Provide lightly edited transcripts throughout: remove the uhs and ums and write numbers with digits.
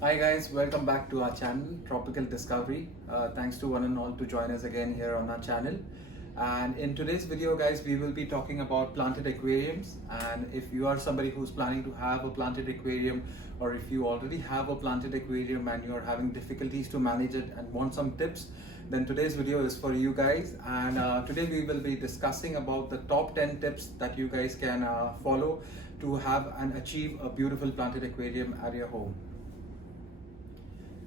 Hi guys, welcome back to our channel Tropical Discovery. Thanks to one and all to join us again here on our channel. And in today's video guys, we will be talking about planted aquariums. And if you are somebody who's planning to have a planted aquarium, or if you already have a planted aquarium and you're having difficulties to manage it and want some tips, then today's video is for you guys. And today we will be discussing about the top 10 tips that you guys can follow to have and achieve a beautiful planted aquarium at your home.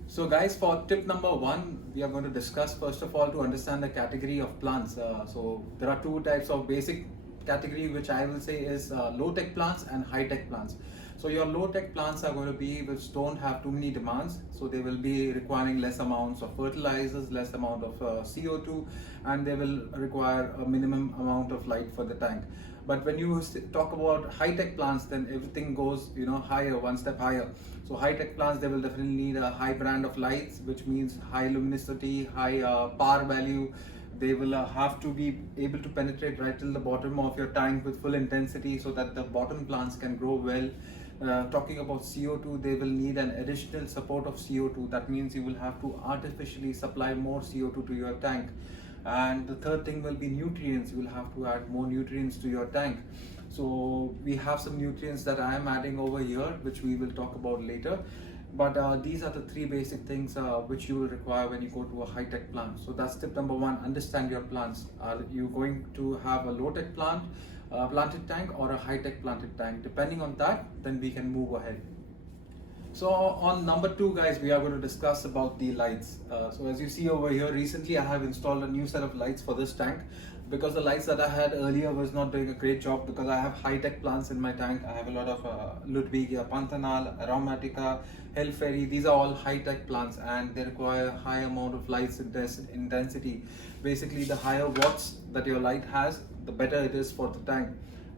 So guys, for tip number one, we are going to discuss first of all to understand the category of plants. So there are two types of basic category which I will say is low-tech plants and high-tech plants. So your low-tech plants are going to be which don't have too many demands. So they will be requiring less amounts of fertilizers, less amount of CO2, and they will require a minimum amount of light for the tank. But when you talk about high-tech plants, then everything goes higher, one step higher. So high-tech plants, they will definitely need a high brand of lights, which means high luminosity, high power value. They will have to be able to penetrate right till the bottom of your tank with full intensity so that the bottom plants can grow well. Talking about CO2, they will need an additional support of CO2. That means you will have to artificially supply more CO2 to your tank. And the third thing will be nutrients. You will have to add more nutrients to your tank. So we have some nutrients that I am adding over here, which we will talk about later. But these are the three basic things which you will require when you go to a high-tech plant. So that's tip number one, understand your plants. Are you going to have a low-tech plant, planted tank, or a high-tech planted tank? Depending on that, then we can move ahead. So on number two guys, we are going to discuss about the lights. So as you see over here, recently I have installed a new set of lights for this tank because the lights that I had earlier was not doing a great job because I have high-tech plants in my tank. I have a lot of Ludwigia, Pantanal, Aromatica, Hell Fairy. These are all high-tech plants and they require a high amount of light intensity. Basically, the higher watts that your light has, the better it is for the tank.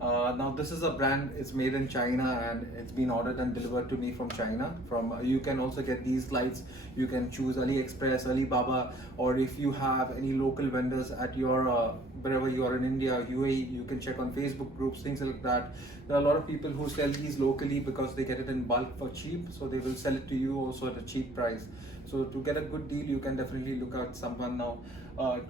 Now this is a brand, it's made in China and it's been ordered and delivered to me from China. You can also get these lights, you can choose AliExpress, Alibaba, or if you have any local vendors at your wherever you are in India, UAE, you can check on Facebook groups, things like that. There are a lot of people who sell these locally because they get it in bulk for cheap, so they will sell it to you also at a cheap price. So to get a good deal, you can definitely look at someone now.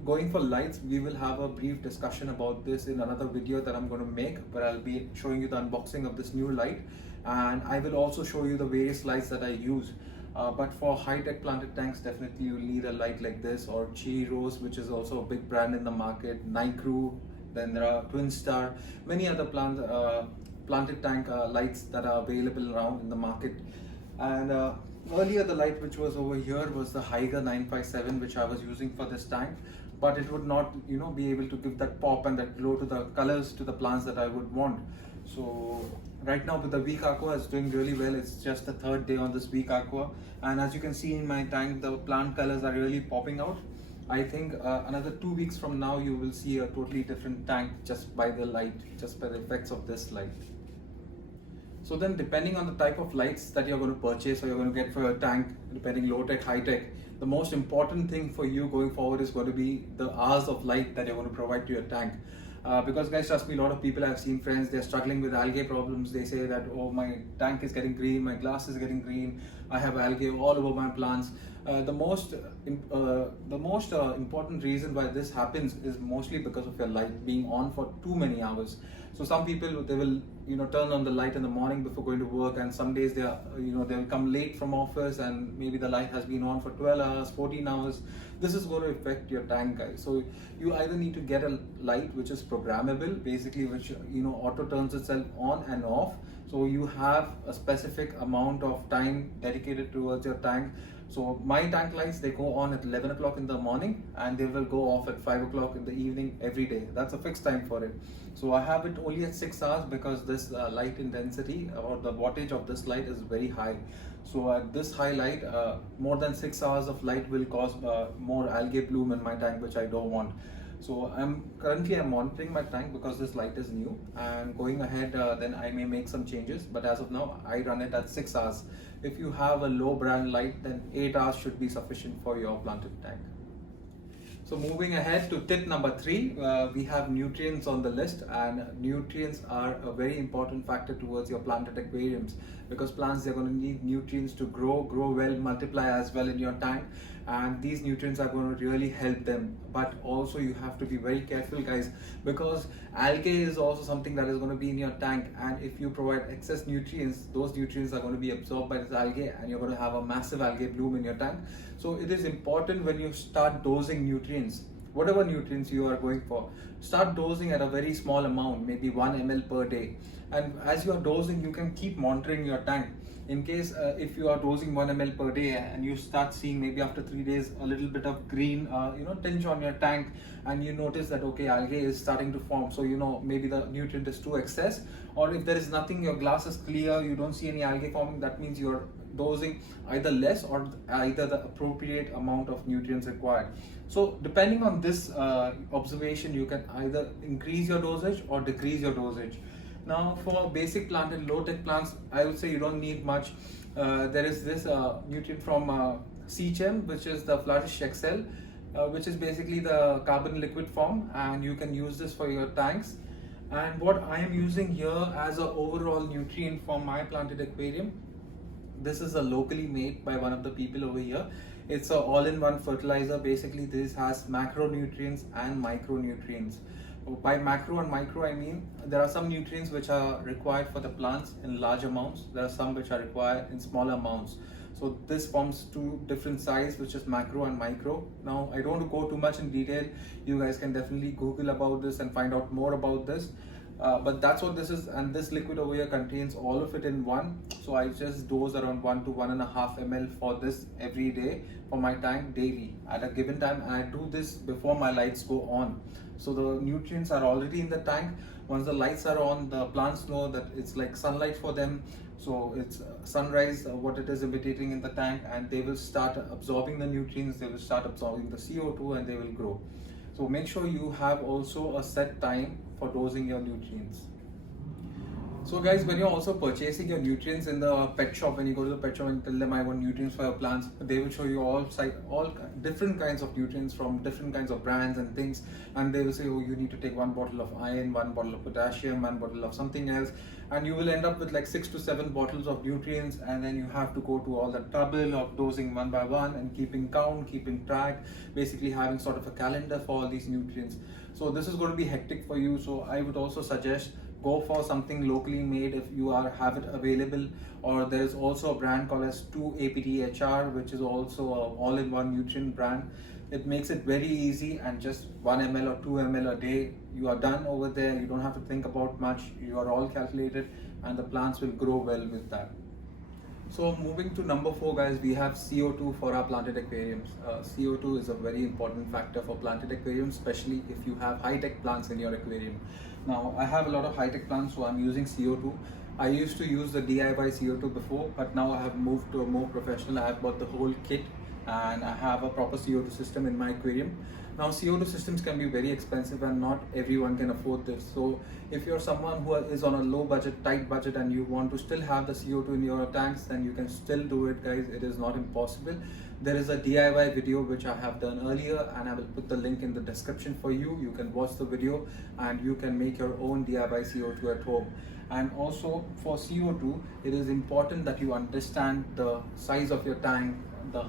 Going for lights, we will have a brief discussion about this in another video that I'm going to make, where I'll be showing you the unboxing of this new light, and I will also show you the various lights that I use. But for high-tech planted tanks, definitely you'll need a light like this, or Chi Rose, which is also a big brand in the market, Nicru, then there are Twin Star, many other planted tank lights that are available around in the market. And earlier the light which was over here was the Haiger 957, which I was using for this tank, but it would not be able to give that pop and that glow to the colors to the plants that I would want. So right now with the Week Aqua, it's doing really well. It's just the third day on this Week Aqua, and as you can see in my tank, the plant colors are really popping out. I think another 2 weeks from now you will see a totally different tank just by the light, just by the effects of this light. So then depending on the type of lights that you're going to purchase or you're going to get for your tank, depending low-tech, high-tech, the most important thing for you going forward is going to be the hours of light that you're going to provide to your tank. Because guys, trust me, a lot of people I've seen friends, they're struggling with algae problems. They say that, oh, my tank is getting green, my glass is getting green, I have algae all over my plants. The most important reason why this happens is mostly because of your light being on for too many hours. So some people, they will turn on the light in the morning before going to work, and some days they'll come late from office and maybe the light has been on for 12 hours, 14 hours. This is going to affect your tank, guys. So you either need to get a light which is programmable, basically which auto turns itself on and off, so you have a specific amount of time dedicated towards your tank. So my tank lights, they go on at 11 o'clock in the morning and they will go off at 5 o'clock in the evening every day. That's a fixed time for it. So I have it only at 6 hours because this light intensity or the wattage of this light is very high. So at this high light, more than 6 hours of light will cause more algae bloom in my tank, which I don't want. So I'm monitoring my tank because this light is new, and going ahead then I may make some changes, but as of now I run it at 6 hours. If you have a low brand light, then 8 hours should be sufficient for your planted tank. So moving ahead to tip number 3, we have nutrients on the list, and nutrients are a very important factor towards your planted aquariums, because plants, they're going to need nutrients to grow well, multiply as well in your tank, and these nutrients are going to really help them. But also you have to be very careful, guys, because algae is also something that is going to be in your tank, and if you provide excess nutrients, those nutrients are going to be absorbed by this algae and you're going to have a massive algae bloom in your tank. So it is important when you start dosing nutrients, whatever nutrients you are going for, start dosing at a very small amount, maybe 1 ml per day. And as you are dosing, you can keep monitoring your tank. In case if you are dosing 1 ml per day and you start seeing maybe after 3 days a little bit of green tinge on your tank, and you notice that okay, algae is starting to form, so maybe the nutrient is too excess, or if there is nothing, your glass is clear, you don't see any algae forming, that means you're dosing either less or either the appropriate amount of nutrients required. So depending on this observation, you can either increase your dosage or decrease your dosage. Now for basic planted low-tech plants, I would say you don't need much. There is this nutrient from CChem, which is the Flourish Excel, which is basically the carbon liquid form, and you can use this for your tanks. And what I am using here as an overall nutrient for my planted aquarium, this is a locally made by one of the people over here. It's a all-in-one fertilizer. Basically this has macronutrients and micronutrients. By macro and micro, I mean there are some nutrients which are required for the plants in large amounts, there are some which are required in smaller amounts. So this forms two different sizes, which is macro and micro. Now I don't want to go too much in detail, you guys can definitely Google about this and find out more about this. But that's what this is, and this liquid over here contains all of it in one. So I just dose around 1 to 1.5 ml for this every day for my tank daily at a given time, and I do this before my lights go on. So the nutrients are already in the tank. Once the lights are on, the plants know that it's like sunlight for them. So it's sunrise, what it is imitating in the tank, and they will start absorbing the nutrients, they will start absorbing the CO2, and they will grow. So make sure you have also a set time for dosing your nutrients. So guys, when you're also purchasing your nutrients in the pet shop, when you go to the pet shop and tell them I want nutrients for your plants, they will show you all different kinds of nutrients from different kinds of brands and things, and they will say, oh, you need to take 1 bottle of iron, 1 bottle of potassium, 1 bottle of something else, and you will end up with like 6 to 7 bottles of nutrients, and then you have to go to all the trouble of dosing one by one and keeping count, keeping track, basically having sort of a calendar for all these nutrients. So this is going to be hectic for you. So I would also suggest go for something locally made if you have it available, or there is also a brand called as 2APTHR, which is also an all-in-one nutrient brand. It makes it very easy, and just 1 ml or 2 ml a day, you are done over there. You don't have to think about much, you are all calculated, and the plants will grow well with that. So moving to number 4, guys, we have CO2 for our planted aquariums. CO2 is a very important factor for planted aquariums, especially if you have high-tech plants in your aquarium. Now I have a lot of high-tech plants, so I'm using CO2. I used to use the DIY CO2 before, but now I have moved to a more professional. I have bought the whole kit, and I have a proper CO2 system in my aquarium. Now CO2 systems can be very expensive, and not everyone can afford this. So if you're someone who is on a low budget, tight budget, and you want to still have the CO2 in your tanks, then you can still do it, guys. It is not impossible. There is a DIY video which I have done earlier, and I will put the link in the description for you. You can watch the video and you can make your own DIY CO2 at home. And also for CO2, it is important that you understand the size of your tank,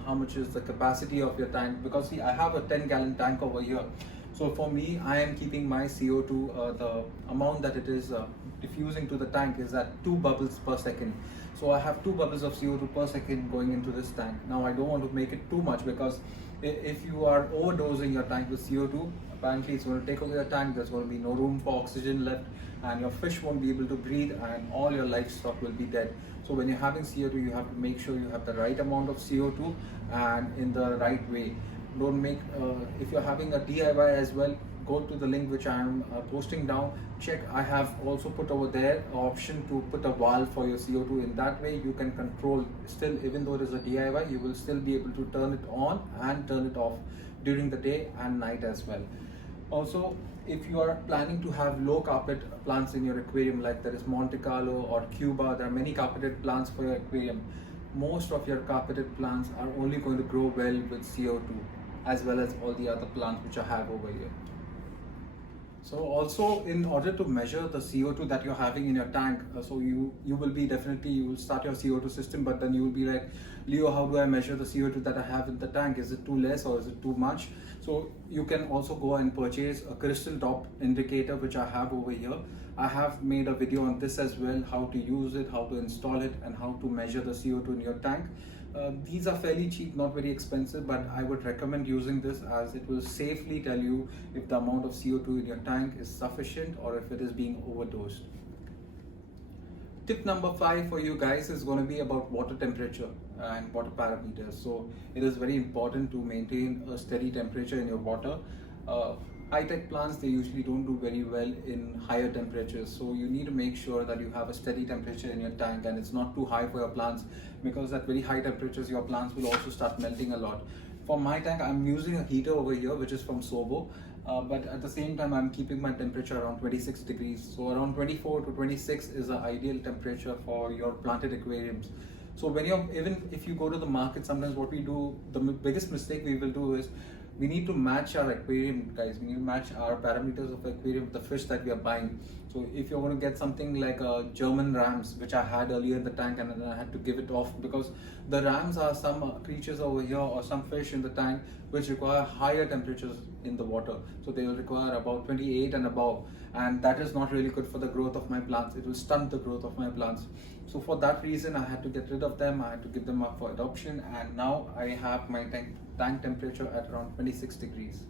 how much is the capacity of your tank, because see, I have a 10-gallon tank over here. So for me, I am keeping my CO2, the amount that it is diffusing to the tank is at 2 bubbles per second. So I have 2 bubbles of CO2 per second going into this tank. Now I don't want to make it too much, because if you are overdosing your tank with CO2, apparently it's going to take over your tank. There's going to be no room for oxygen left, and your fish won't be able to breathe, and all your livestock will be dead. So when you're having CO2, you have to make sure you have the right amount of CO2 and in the right way. Don't make, if you're having a DIY as well, go to the link which I am posting down. Check, I have also put over there an option to put a valve for your CO2. In that way you can control, still, even though it is a DIY, you will still be able to turn it on and turn it off during the day and night as well. Also, if you are planning to have low carpet plants in your aquarium, like there is Monte Carlo or Cuba, there are many carpeted plants for your aquarium. Most of your carpeted plants are only going to grow well with CO2. as well as all the other plants which I have over here. So also, in order to measure the CO2 that you're having in your tank, so you will be definitely, you will start your CO2 system, but then you will be like, Leo, how do I measure the CO2 that I have in the tank? Is it too less or is it too much? So you can also go and purchase a crystal top indicator, which I have over here. I have made a video on this as well, how to use it, how to install it, and how to measure the CO2 in your tank. These are fairly cheap, not very expensive, but I would recommend using this, as it will safely tell you if the amount of CO2 in your tank is sufficient or if it is being overdosed. Tip number 5 for you guys is going to be about water temperature and water parameters. So it is very important to maintain a steady temperature in your water. High-tech plants, they usually don't do very well in higher temperatures, so you need to make sure that you have a steady temperature in your tank and it's not too high for your plants, because at very high temperatures your plants will also start melting a lot. For my tank, I'm using a heater over here which is from Sobo, but at the same time I'm keeping my temperature around 26 degrees. So around 24 to 26 is the ideal temperature for your planted aquariums. So when you're, even if you go to the market, sometimes what we do, the biggest mistake we will do is, we need to match our aquarium, guys. We need to match our parameters of the aquarium with the fish that we are buying. So if you're going to get something like a German rams, which I had earlier in the tank, and then I had to give it off, because the rams are some creatures over here, or some fish in the tank which require higher temperatures in the water. So they will require about 28 and above, and that is not really good for the growth of my plants. It will stunt the growth of my plants. So for that reason, I had to get rid of them. I had to give them up for adoption, and now I have my tank temperature at around 26 degrees.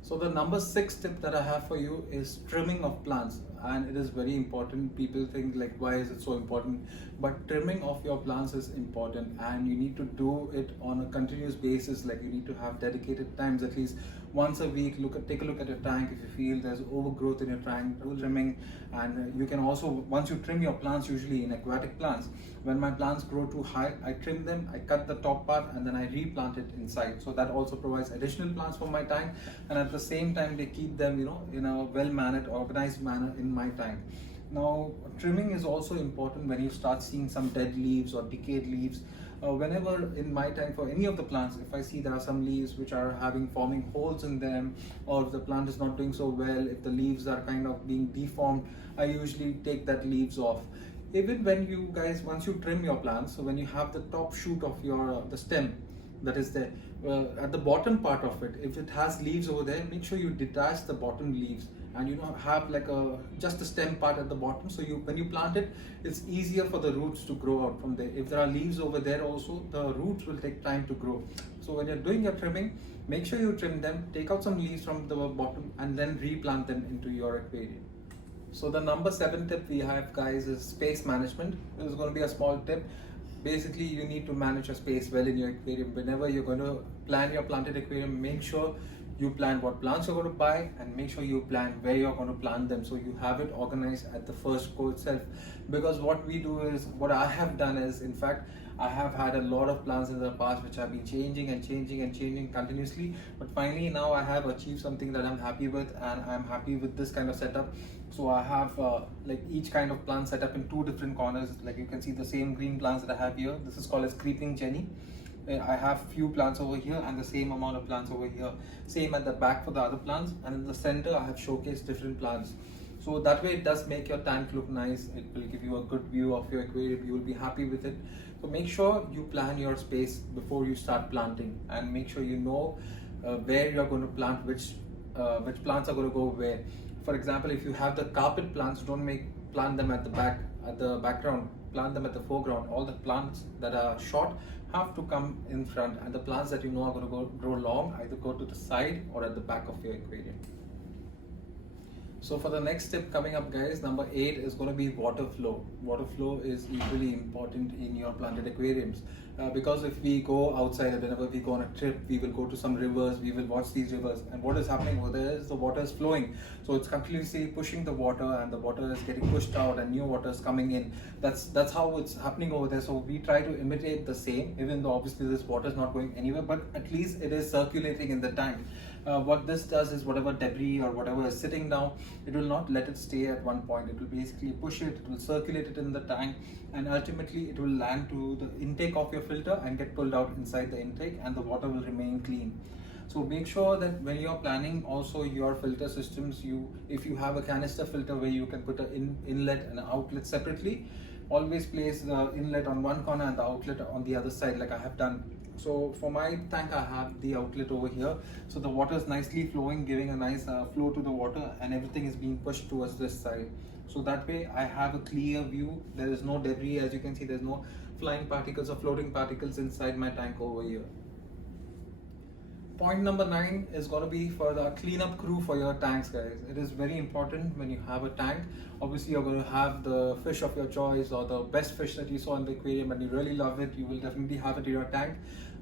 So the number 6 tip that I have for you is trimming of plants, and it is very important. People think like, why is it so important? But trimming of your plants is important, and you need to do it on a continuous basis. Like, you need to have dedicated times, at least once a week. Take a look at your tank. If you feel there's overgrowth in your tank, do trimming. And you can also, once you trim your plants, usually in aquatic plants, when my plants grow too high, I trim them, I cut the top part, and then I replant it inside. So that also provides additional plants for my tank, and at the same time they keep them, in a well-mannered, organized manner in my tank. Now, trimming is also important when you start seeing some dead leaves or decayed leaves. Whenever in my tank, for any of the plants, if I see there are some leaves which are forming holes in them, or if the plant is not doing so well, if the leaves are kind of being deformed, I usually take that leaves off. Even when you guys, once you trim your plants, so when you have the top shoot of your the stem that is there, at the bottom part of it, if it has leaves over there, make sure you detach the bottom leaves, and you don't have like just the stem part at the bottom. So when you plant it, it's easier for the roots to grow out from there. If there are leaves over there also, the roots will take time to grow. So when you're doing your trimming, make sure you trim them, take out some leaves from the bottom, and then replant them into your aquarium. So the number 7 tip we have, guys, is space management. This is going to be a small tip. Basically, you need to manage your space well in your aquarium. Whenever you're going to plan your planted aquarium, make sure you plan what plants you're going to buy, and make sure you plan where you're going to plant them, so you have it organized at the first go itself. Because what I have done is, in fact, I have had a lot of plants in the past which have been changing and changing and changing continuously, but finally now I have achieved something that I'm happy with, and I'm happy with this kind of setup. So I have like each kind of plant set up in 2 different corners. Like, you can see the same green plants that I have here. This is called as creeping Jenny. I have few plants over here and the same amount of plants over here. Same at the back for the other plants, and in the center I have showcased different plants. So that way it does make your tank look nice. It will give you a good view of your aquarium. You will be happy with it. So make sure you plan your space before you start planting, and make sure you know where you're going to plant, which plants are going to go where. For example, if you have the carpet plants, don't plant them at the background. Plant them at the foreground. All the plants that are short have to come in front, and the plants that you know are going to grow long either go to the side or at the back of your aquarium. So for the next tip coming up, guys, number 8 is going to be water flow. Water flow is equally important in your planted aquariums, because if we go outside, and whenever we go on a trip, we will go to some rivers, we will watch these rivers, and what is happening over there is the water is flowing. So it's continuously pushing the water, and the water is getting pushed out and new water is coming in. That's how it's happening over there. So we try to imitate the same, even though obviously this water is not going anywhere, but at least it is circulating in the tank. What this does is, whatever debris or whatever is sitting down, it will not let it stay at one point. It will basically push it, it will circulate it in the tank, and ultimately it will land to the intake of your filter and get pulled out inside the intake, and the water will remain clean. So make sure that when you're planning also your filter systems, if you have a canister filter where you can put an inlet and outlet separately, always place the inlet on one corner and the outlet on the other side, like I have done. So for my tank, I have the outlet over here, so the water is nicely flowing, giving a nice flow to the water, and everything is being pushed towards this side. So that way I have a clear view. There is no debris, as you can see. There's no flying particles or floating particles inside my tank over here. Point number 9 is going to be for the cleanup crew for your tanks, guys. It is very important when you have a tank. Obviously, you're going to have the fish of your choice or the best fish that you saw in the aquarium and you really love it. You will definitely have it in your tank.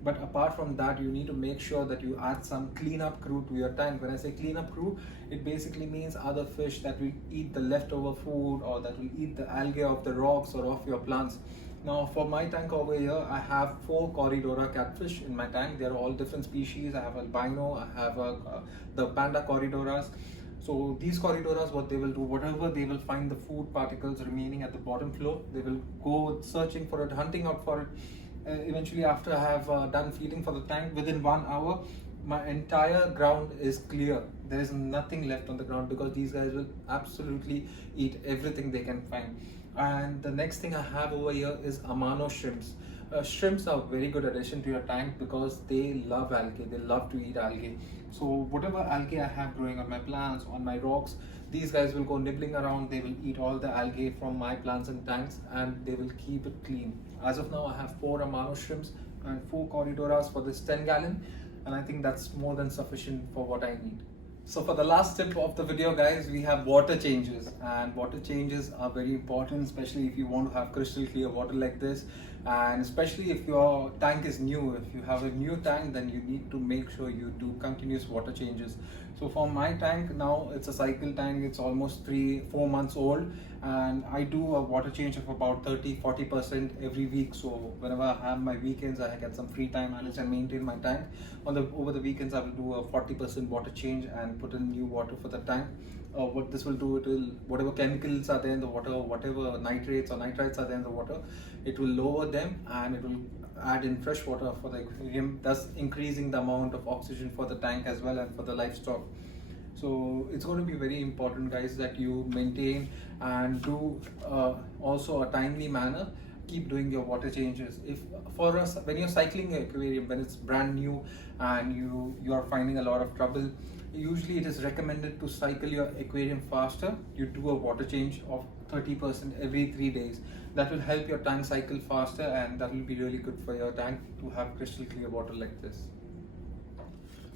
But apart from that, you need to make sure that you add some cleanup crew to your tank. When I say cleanup crew, it basically means other fish that will eat the leftover food or that will eat the algae of the rocks or of your plants. Now for my tank over here, I have 4 Corydoras catfish in my tank. They're all different species. I have albino, I have the panda Corydoras. So these Corydoras, what they will do, whatever they will find the food particles remaining at the bottom floor, they will go searching for it, hunting out for it. Eventually, after I have done feeding for the tank, within 1 hour, my entire ground is clear. There is nothing left on the ground because these guys will absolutely eat everything they can find. And the next thing I have over here is Amano shrimps. Shrimps are a very good addition to your tank because they love algae. They love to eat algae. So whatever algae I have growing on my plants, on my rocks, these guys will go nibbling around. They will eat all the algae from my plants and tanks, and they will keep it clean. As of now, I have 4 Amano shrimps and 4 Corydoras for this 10 gallon, and I think that's more than sufficient for what I need. So for the last tip of the video, guys, we have water changes, and water changes are very important, especially if you want to have crystal clear water like this, and especially if your tank is new. If you have a new tank, then you need to make sure you do continuous water changes. So for my tank now, it's a cycle tank. It's almost 3-4 months old, and I do a water change of about 30-40% every week. So whenever I have my weekends, I get some free time, manage and maintain my tank. Over the weekends, I will do a 40% water change and put in new water for the tank. What this will do, it will, whatever chemicals are there in the water, whatever nitrates or nitrites are there in the water, it will lower them and it will add in fresh water for the aquarium, thus increasing the amount of oxygen for the tank as well and for the livestock. So it's going to be very important, guys, that you maintain and do also a timely manner. Keep doing your water changes. If for us, when you're cycling your aquarium, when it's brand new and you are finding a lot of trouble, usually it is recommended to cycle your aquarium faster. You do a water change of 30% every 3 days. That will help your tank cycle faster, and that will be really good for your tank to have crystal clear water like this.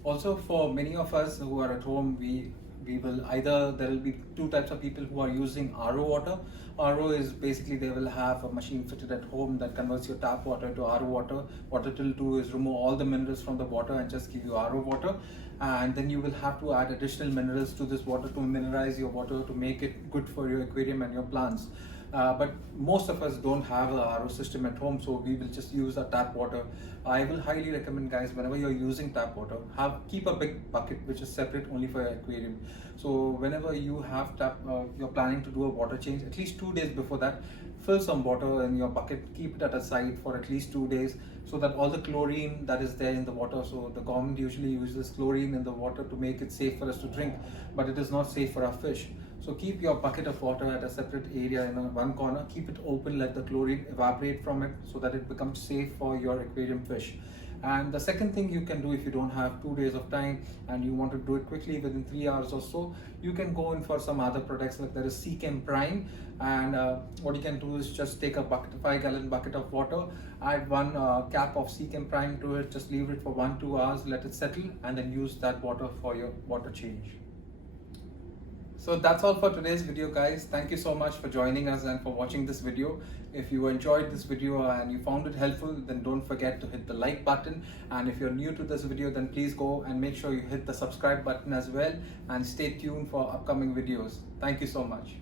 Also, for many of us who are at home, we will either, there will be 2 types of people who are using RO water. RO is basically they will have a machine fitted at home that converts your tap water to RO water. What it will do is remove all the minerals from the water and just give you RO water. And then you will have to add additional minerals to this water to mineralize your water to make it good for your aquarium and your plants. But most of us don't have a RO system at home, so we will just use our tap water. I will highly recommend, guys, whenever you're using tap water, keep a big bucket which is separate only for your aquarium. So whenever you have you're planning to do a water change, at least 2 days before that, fill some water in your bucket, keep it at a side for at least 2 days, so that all the chlorine that is there in the water, so the government usually uses chlorine in the water to make it safe for us to drink, but it is not safe for our fish. So keep your bucket of water at a separate area in one corner, keep it open, let the chlorine evaporate from it so that it becomes safe for your aquarium fish. And the second thing you can do, if you don't have 2 days of time and you want to do it quickly within 3 hours or so, you can go in for some other products, like there is Seachem Prime, and what you can do is just take a 5-gallon bucket of water, add 1 cap of Seachem Prime to it, just leave it for 1-2 hours, let it settle, and then use that water for your water change. So that's all for today's video, guys. Thank you so much for joining us and for watching this video. If you enjoyed this video and you found it helpful, then don't forget to hit the like button. And if you're new to this video, then please go and make sure you hit the subscribe button as well, and stay tuned for upcoming videos. Thank you so much.